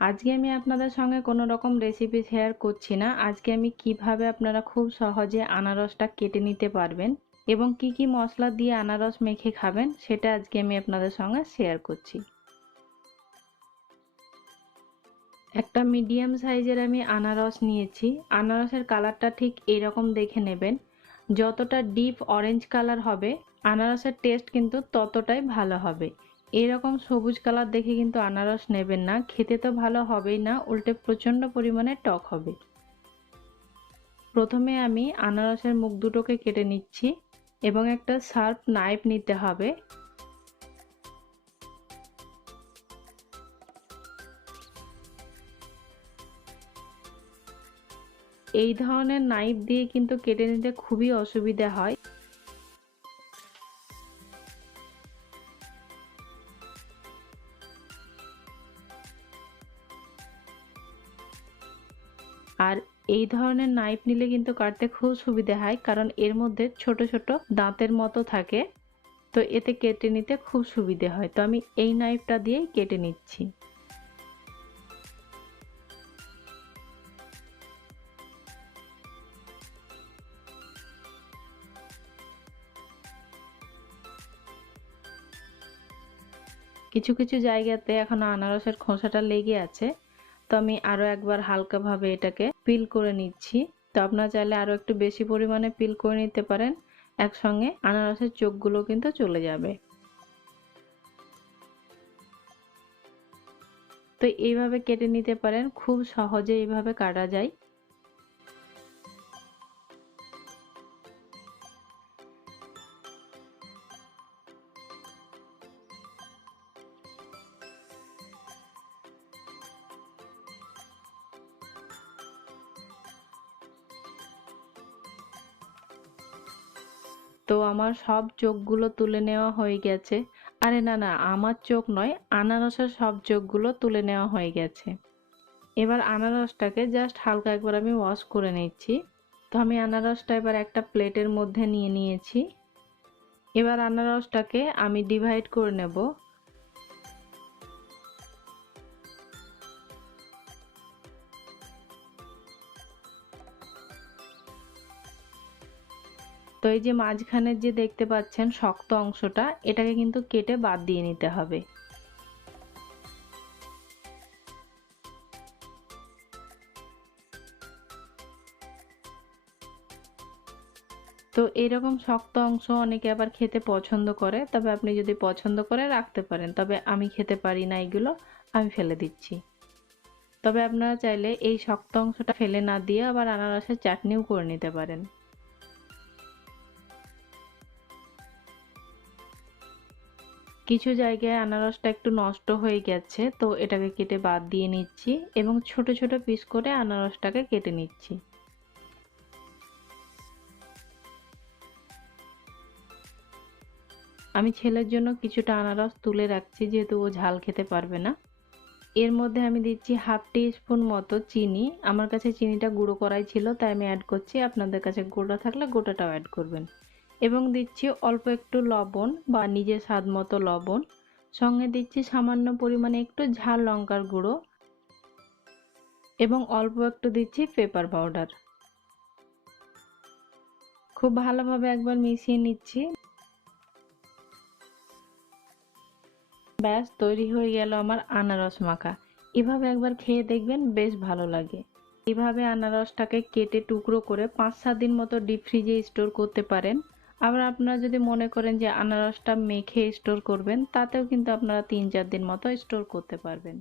আজকে আমি আপনাদের সঙ্গে কোনো রকম রেসিপি শেয়ার করছি না। আজকে আমি কিভাবে আপনারা খুব সহজে আনারসটা কেটে নিতে পারবেন এবং কি কি মশলা দিয়ে আনারস মেখে খাবেন সেটা আজকে আমি আপনাদের সঙ্গে শেয়ার করছি। একটা মিডিয়াম সাইজের আমি আনারস নিয়েছি। আনারসের কালারটা ঠিক এরকম দেখে নেবেন। যতটা ডিপ অরেঞ্জ কালার হবে আনারসের টেস্ট কিন্তু ততটাই ভালো হবে। এরকম সবুজ কালার দেখে কিন্তু আনারস নেবেন না, খেতে তো ভালো হবেই না, উল্টে প্রচণ্ড পরিমাণে টক হবে। প্রথমে আমি আনারসের মুখ দুটোকে কেটে নিচ্ছি এবং একটা শার্প নাইফ নিতে হবে। এই ধরনের নাইফ দিয়ে কিন্তু কেটে নিতে খুবই অসুবিধা হয়। আর এই ধরনের নাইফ নিলে কিন্তু কাটতে খুব সুবিধা হয়, কারণ এর মধ্যে ছোট ছোট দাঁতের মতো থাকে, তো এতে কেটে নিতে খুব সুবিধা হয়। তো আমি এই নাইফটা দিয়েই কেটে নিচ্ছি। কিছু কিছু জায়গাতে এখন আনারসের খোসাটা লেগে আছে, তো আমি আরো একবার হালকাভাবে এটাকে পিল করে নিচ্ছি। তো আপনারা চাইলে আরো একটু বেশি পরিমাণে পিল করে নিতে পারেন, একসঙ্গে আনারসের চোখগুলো কিন্তু চলে যাবে। তো এইভাবে কেটে নিতে পারেন, খুব সহজে এইভাবে কাটা যায়। তো আমার সব চোখগুলো তুলে নেওয়া হয়ে গেছে। আরে না না, আমার চোখ নয়, আনারসের সব চোখগুলো তুলে নেওয়া হয়ে গেছে। এবার আনারসটাকে জাস্ট হালকা একবার আমি ওয়াশ করে নিচ্ছি। তো আমি আনারসটা এবার একটা প্লেটের মধ্যে নিয়ে নিয়েছি। এবার আনারসটাকে আমি ডিভাইড করে নেব। তো এই যে মাঝখানের যে দেখতে পাচ্ছেন শক্ত অংশটা, এটাকে কিন্তু কেটে বাদ দিয়ে নিতে হবে। তো এরকম শক্ত অংশ অনেকে আবার খেতে পছন্দ করে, তবে আপনি যদি পছন্দ করে রাখতে পারেন, তবে আমি খেতে পারি না, এগুলো আমি ফেলে দিচ্ছি। তবে আপনারা চাইলে এই শক্ত অংশটা ফেলে না দিয়ে আবার আনারসের চাটনিও করে নিতে পারেন। কিছু জায়গায় আনারসটা একটু নষ্ট হয়ে গেছে, তো এটাকে কেটে বাদ দিয়ে নিচ্ছি এবং ছোট ছোট পিস করে আনারসটাকে কেটে নিচ্ছি। আমি ছেলের জন্য কিছুটা আনারস তুলে রাখছি, যেহেতু ও ঝাল খেতে পারবে না। এর মধ্যে আমি দিচ্ছি হাফ টি স্পুন মতো চিনি। আমার কাছে চিনিটা গুঁড়ো করাই ছিল, তাই আমি অ্যাড করছি, আপনাদের কাছে গোটা থাকলে গোটাটাও অ্যাড করবেন। এবং দিচ্ছি অল্প একটু লবণ বা নিজের স্বাদ মতো লবণ, সঙ্গে দিচ্ছি সামান্য পরিমাণে একটু ঝাল লঙ্কার গুঁড়ো এবং অল্প একটু দিচ্ছি পেপার পাউডার। খুব ভালোভাবে একবার মিশিয়ে নিচ্ছি। ব্যাস তৈরি হয়ে গেল আমার আনারস মাখা। এভাবে একবার খেয়ে দেখবেন, বেশ ভালো লাগে। এভাবে আনারসটাকে কেটে টুকরো করে 5-7 দিন মতো ডিপ ফ্রিজে স্টোর করতে পারেন। আবার আপনারা যদি মনে করেন যে আনারসটা মেখে স্টোর করবেন, তাতেও কিন্তু আপনারা 3-4 দিন মতো স্টোর করতে পারবেন।